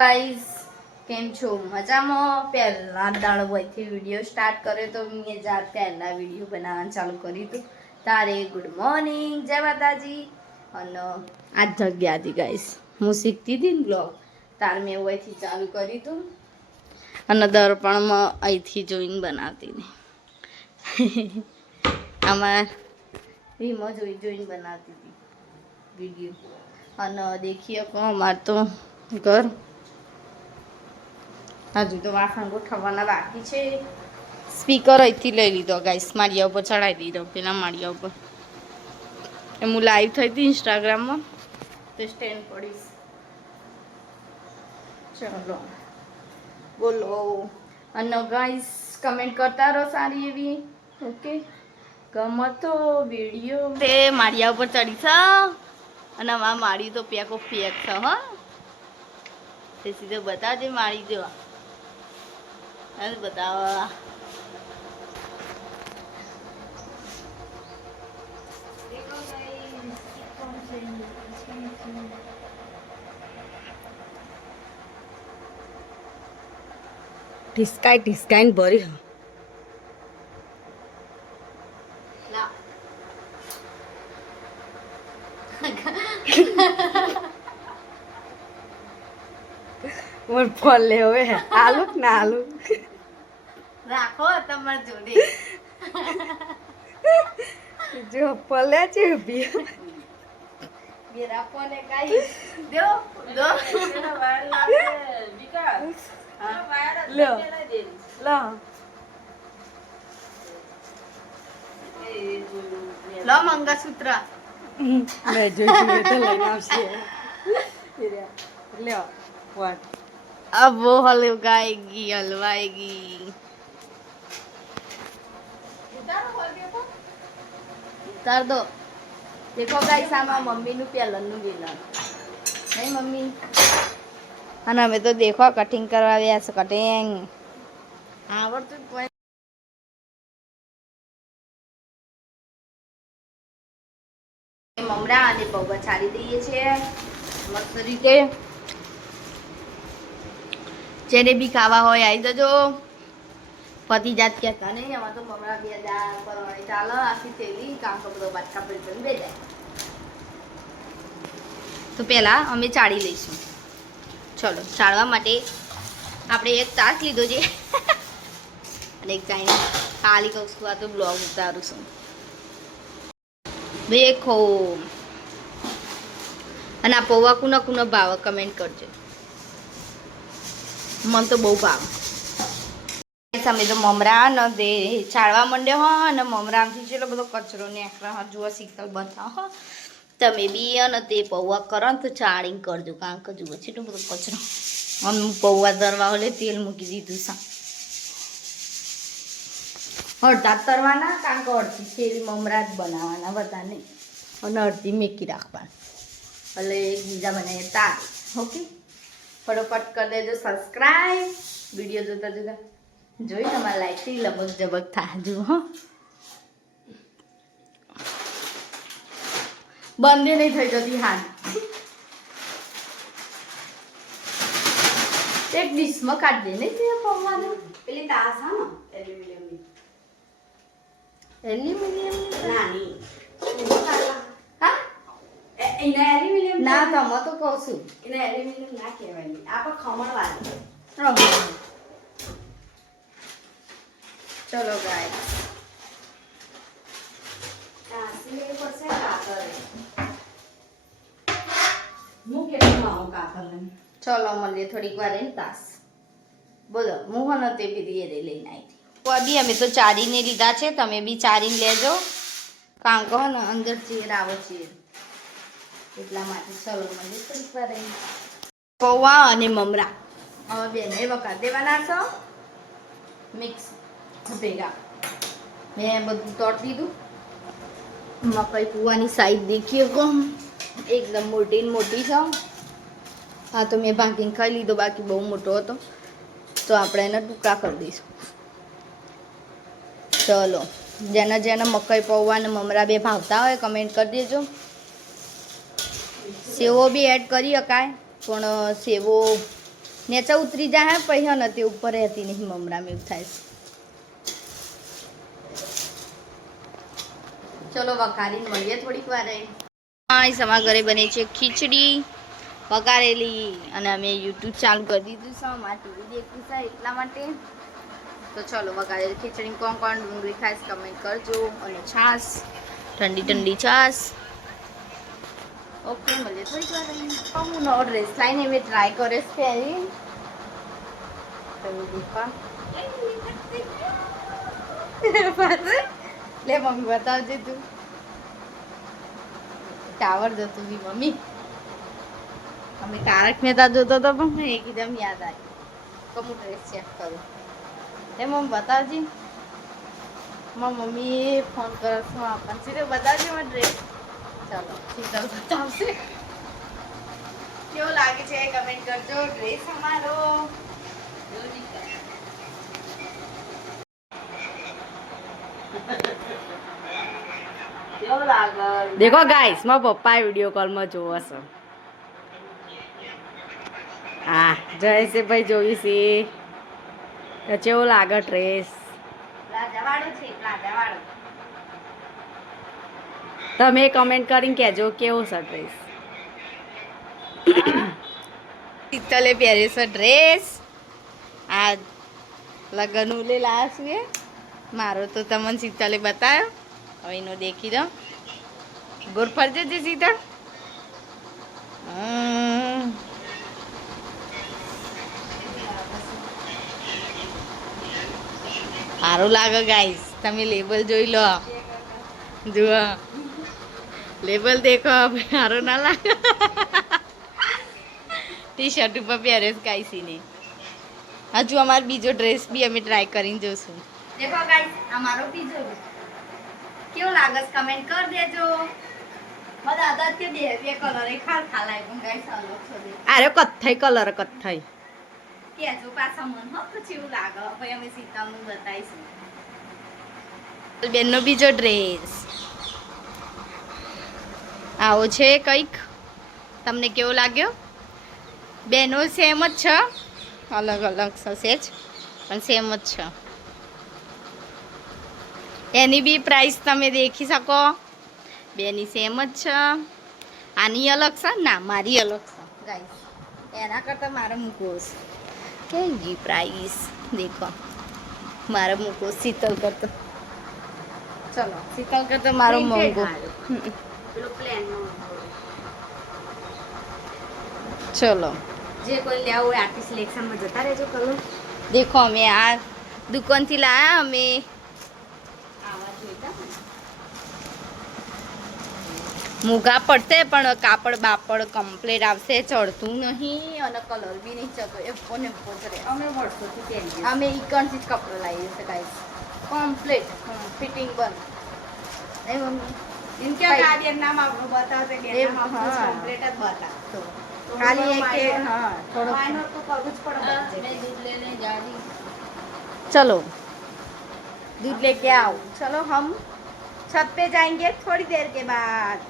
Guys કેમ છો મજામાં પહેલા દાળ વયથી વિડીયો સ્ટાર્ટ કર્યો તો મેં જાત પહેલા વિડીયો બનાવવાનું ચાલુ કર્યું હતું તારે ગુડ મોર્નિંગ જય માતાજી અને આ જગ્યા હતી ગાઈસ હું શીખતી હતી ને બ્લોગ તાર મેં વયથી ચાલુ કર્યું હતું અને દર્પણમાં અહીંથી જોઈને બનાવતી ને આમાં રીમાં જોઈને બનાવતી હતી વિડીયો અને દેખીએ કહો અમારે તો ઘર હજુ તો વાસણ ગોઠવવાના બાકી છે સ્પીકર અહીંથી લઈ લીધો ગાઈસ માળિયા ઉપર ચડાવી દીધો પેલા માળિયા ઉપર હું લાઈવ થઈ હતી ઇન્સ્ટાગ્રામમાં તો સ્ટેન્ડ પડીશ ચલો બોલો અને ગાઈસ કમેન્ટ કરતા રહો સારી એવી ઓકે ગમતો વિડીયો તે માળિયા ઉપર ચડી છે અને આમાં માળી તો પેકો પેક છે હા તે સીધો બતાવજે માળી જેવા બતાવા ઢીસકાઈ ભરી મોર ફોન લે હવે આલુ ના આલુ રાખો તમાર જોડે જો પલે છે બે રાખો ને કાઈ દો દો લો લો લો મંગળસૂત્ર મે જોઈ તો લઈને આવશે લ્યો વાત अब वो हलवाएगी उतार दो देखो गाइस आमा मम्मी नु पेलननु वेलन नहीं मम्मी અને અમે તો દેખો કટિંગ કરવા આવ્યા છે કટિંગ આવડતું કોઈ મમરા અને પૌવા છાડી દઈએ છીએ મસ્ત રીતે જેને બી ખાવા હોય આવી જજો પતિ જાત કહેતા નહીં એમાં તો મમરા બે દાળ પરવાળી ચાલો આખી થેલી કામ બધો બાટકા પડી બે જાય તો પહેલાં અમે ચાળી લઈશું ચલો ચાળવા માટે આપણે એક તાસ લીધો છે અને એક ચાઈને ખાલી કહું છું આ તો બ્લોગ ઉતારું છું દેખો અને આ પૌવા કુના ભાવ કમેન્ટ કરજો મને તો બહુ ભાવે અમે તો મમરા ન દે ચાળવા માંડ્યો હો અને મમરામાંથી જેટલો બધો કચરો નીકળે જુઓ શીતલ બતા હો તમે બી અને તે પૌવા કરો ને તો ચાળીને કરજો કારણ કે જુઓ છે એટલો બધો કચરો અમે પૌવા તરવા એટલે તેલ મૂકી દીધું સા અડધા તરવાના કારણ કે અડધી તેલ મમરા જ બનાવવાના બધા નહીં અને અડધી મેકી રાખવાના એટલે એકબીજા બનાવીએ તાર ઓકે ફટોફટ કરી દેજો સબસ્ક્રાઈબ વિડીયો જોતા જોતા જોઈ તમારા લાઈકથી લબક જબક થાજો હો બંને નહીં થઈ જતી હાથ એક ડીશમાં કાઢી દે નહીં પૌવાનું પેલી તાસ હા ને એલ્યુમિનિયમ નાની હા એના એલ્યુમિનિયમ ના તમે તો કહું છું એના એલ્યુમિનિયમ ના કહેવાય આપણે ખમણવાળી ચલો ગાય ચલો મળીએ થોડીક વાર એમ તાસ બોલો મોહન તે બી લઈને આવી બી અમે તો ચારીને લીધા છે તમે બી ચારીને લેજો કારણ કહો ને અંદર ચેર આવો ચેર એટલા માટે ચલો મળીએ થોડીક વાર પૌવા અને મમરા હવે બેને વખત દેવાના છો મિક્સ ભેગા મેં બધું તોડી દીધું મકાઈ પુવાની સાઈઝ દેખીએ કોમ એકદમ મોટી ને મોટી છે હા તો મેં ભાંગીને ખાઈ લીધો બાકી બહુ મોટો હતો તો આપણે એને ટૂંકા કરી દઈશું ચલો જેના જેના મકાઈ પૌવા અને મમરા બે ભાવતા હોય કમેન્ટ કરી દેજો સેવો બી એડ કરી શકાય પણ સેવો નેચે ઉતરી જાય પછી હે ને તે ઉપર રહેતી નહીં મમરામાં એવું થાય છે. ચલો વઘારીને મળીએ થોડીક વાર. અમારા ઘરે બને છે ખીચડી વઘારેલી અને અમે યુટ્યુબ ચાલુ કરી દીધું છે. અમારે ટીવી દેખવું છે એટલા માટે. તો ચલો વઘારેલી ખીચડી કોણ કોણ ડુંગળી ખાસ કમેન્ટ કરજો અને છાશ ઠંડી ઠંડી છાશ. ઓકે મળીએ થોડીક વાર રહીને. હું નવો ડ્રેસ લાવીને મેં ટ્રાય કરે છે પહેરી. લે મમ્મી બતાવજે તું. ટાવર જતું બી મમ્મી. અમે તારક મહેતા જોતો તો પણ મને એકદમ યાદ આવી. તો હું ડ્રેસ ચેક કરું. એ મમ્મી બતાવજી. મારી મમ્મી ફોન કરે છે આપણને. સીધો બતાવજે મારો ડ્રેસ. ચાલો શીતલ બતાવશે. કેવો લાગે છે કમેન્ટ કરજો ડ્રેસ અમારો. કેવો લાગે દેખો ગાઈસ મારા પપ્પા વિડીયો કોલમાં જોવો છો. હા જયશ્રીભાઈ જોયું છે. તો કેવો લાગે ડ્રેસ? પ્લાઝાવાળો છે પ્લાઝાવાળો. તમે કમેન્ટ કરીને કહેજો કેવો છે ડ્રેસ. શીતલે પહેર્યો છે ડ્રેસ. આ લગન ઉલે લાવ્યા છું એ મારો તો તમને શીતલે બતાવ્યો. હવે એનો દેખી દો. ગોર ફરજે છે શીતલ. સારું લાગે ગાઈસ. તમે લેબલ જોઈ લો. જુઓ લેબલ દેખો. સારું ના લાગે. ટી શર્ટ ઉપર પહેરે ગાઈસીને. હજુ અમારો બીજો ડ્રેસ બી અમે ટ્રાય કરીને જોશું. દેખો ગાઈસ અમારો બીજો કેવો લાગે છે કમેન્ટ કરી દેજો. બધા દાદા કે બે કલર એ ખાલ ખાલાય પણ ગાઈસ અલગ છે. અરે કથ્થઈ કલર કથ્થઈ. કેજો પાછા મન હો પછી એવું લાગે. પછી અમે સીતાનું બતાવીશું. બેનનો બીજો ડ્રેસ આવો છે કંઈક. તમને કેવો લાગ્યો? બેનો સેમ જ છે. અલગ અલગ હશે જ પણ સેમ જ છે. એની બી પ્રાઇસ તમે દેખી શકો. બેની સેમ જ છે. આની અલગ છે ના મારી અલગ છે ગાઈસ. એના કરતાં મારે મૂકવો છે જી પ્રાઇસ દેખો. મારે મૂકવો શીતલ કરતો. ચલો શીતલ કરતો મારો મોંઘો. ચલો જે કોઈ લેવું હોય આર્ટિસ્ટ સિલેક્શનમાં જતા રહેજો કલર. દેખો અમે આ દુકાનથી લાયા અમે. આવા જોઈતા મૂઘા પડશે પણ કાપડ બાપડ કમ્પ્લીટ આવશે. ચડતું નહીં અને કલર બી નહીં જતો. એ ફોન રહે. અમે વર્ષોથી પહેરીએ. અમે ઈકણથી જ કપડો લાવીએ છીએ ગાઈસ. કમ્પ્લીટ ફિટિંગ બંધ. નહીં મમ્મી એમ કે ગાડીનું નામ આપણું બતાવશે કે એ નામ આપણું હા. કમ્પ્લીટ જ બતાવતો. ખાલી એક કે હા થોડો માઇનર તો કરવું જ પડે બચ્ચે. चलो दूध लेके आओ. चलो हम छत पे जाएंगे थोड़ी देर के बाद.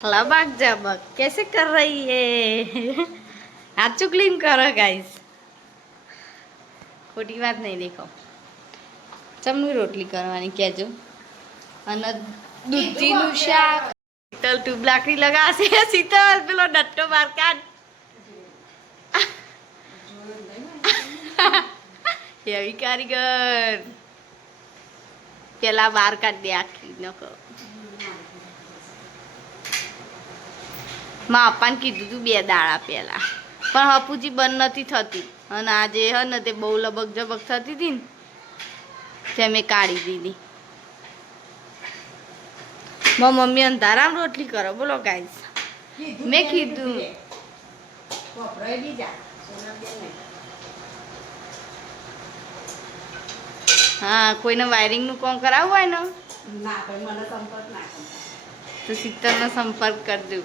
लबक जबक कैसे कर रही है. हाथ चुकलीन करो गाइस. ખોટી વાત નહીં. દેખો ચમની રોટલી કરવાની કહેજો અને દૂધીનું શાક. શીતલ ટ્યુબ લાકડી લગાવશે. શીતલ પેલો ડટ્ટો બાર કાઢ. એવી કારીગર પેલા બાર કાઢ દે આખી નકો. માં પપ્પાને કીધું તું 2 દાડા પહેલા પણ હપુજી બંધ નથી થતી. અને આજે હે ને તે બહુ લબક જબક થતી હતી ને તે મેં કાઢી દીધી. મારી મમ્મી અંધારામ રોટલી કરો. બોલો ગાઈસ મેં કીધું હા કોઈને વાયરિંગનું કામ કરાવવું હોય ને ના કોઈ મને સંપર્ક ના કરો. તો શીતલનો સંપર્ક કરજો.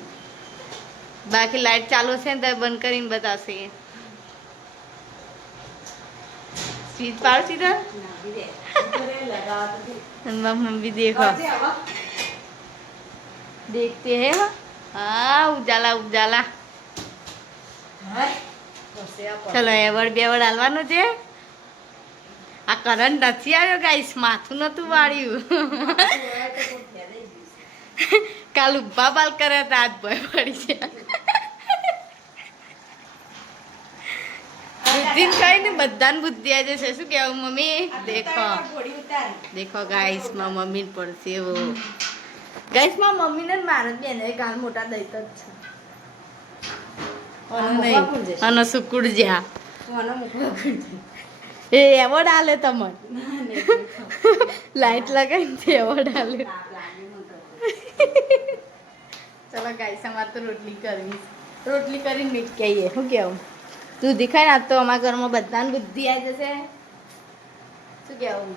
બાકી લાઈટ ચાલુ છે ને તો બંધ કરીને બતાવશે. સ્વીચ પાડો શીતલ. मम्मी देखो देखते हैं. हाँ उजाला उजाला. ચલો એવડ બેવડ હાલવાનું છે. આ કરંટ નથી આવ્યો ગાઈસ, માથું નતું વાળ્યું. કાલ ઉભા બાલ કર્યા હતા, હાથ ભય પડી છે. બુદ્ધિ કઈ ને બધાને બુદ્ધિ આવી જશે. શું કેવું મમ્મી? દેખો દેખો ગાઈસ, માં મમ્મી પડશે એવો. ગાઈસ માં મમ્મીને મારે બેન ગાલ મોટા દઈત જ છે. અને સુકુડ જ્યાં એ એવોર્ડ આલે તમને. લાઈટ લગાવીને એવોર્ડ આલે. ચલો ગાઈસ, અમારે તો રોટલી કરવી. રોટલી કરીને મીઠ કહીએ. શું કેવું? તું દેખાય ને, તો અમારા ઘરમાં બધાને બુદ્ધિ આવી જશે. શું કેવું?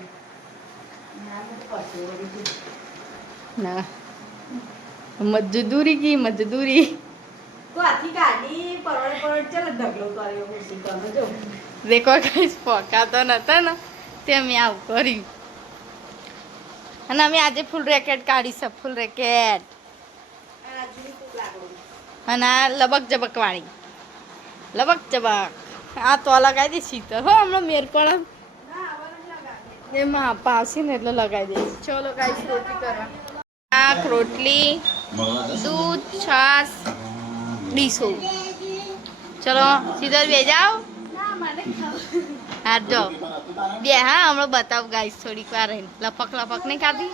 ના મજદૂરી કી મજદૂરી. દેખો કઈ પોકાતો નતો ને તે અમે આવું કર્યું. અને અમે આજે ફૂલ રેકેટ કાઢીશ. ફૂલ રેકેટ અને આ લબક જબક વાળી. લબક જબક આ તો લગાવી દઈશ શીતલ. હો હમણાં મેર પણ એમાં પાવશે ને એટલે લગાવી દઈશ. ચલો ગાઈસ, રોટલી કરવા. શાક, રોટલી, દૂધ, છાશ, ડીશો. ચલો શીતલ બે જાઓ. હા જો બે. હા હમણાં બતાવ ગાઈસ, થોડીક વાર રહીને. લપક લપક નહીં ખાધી.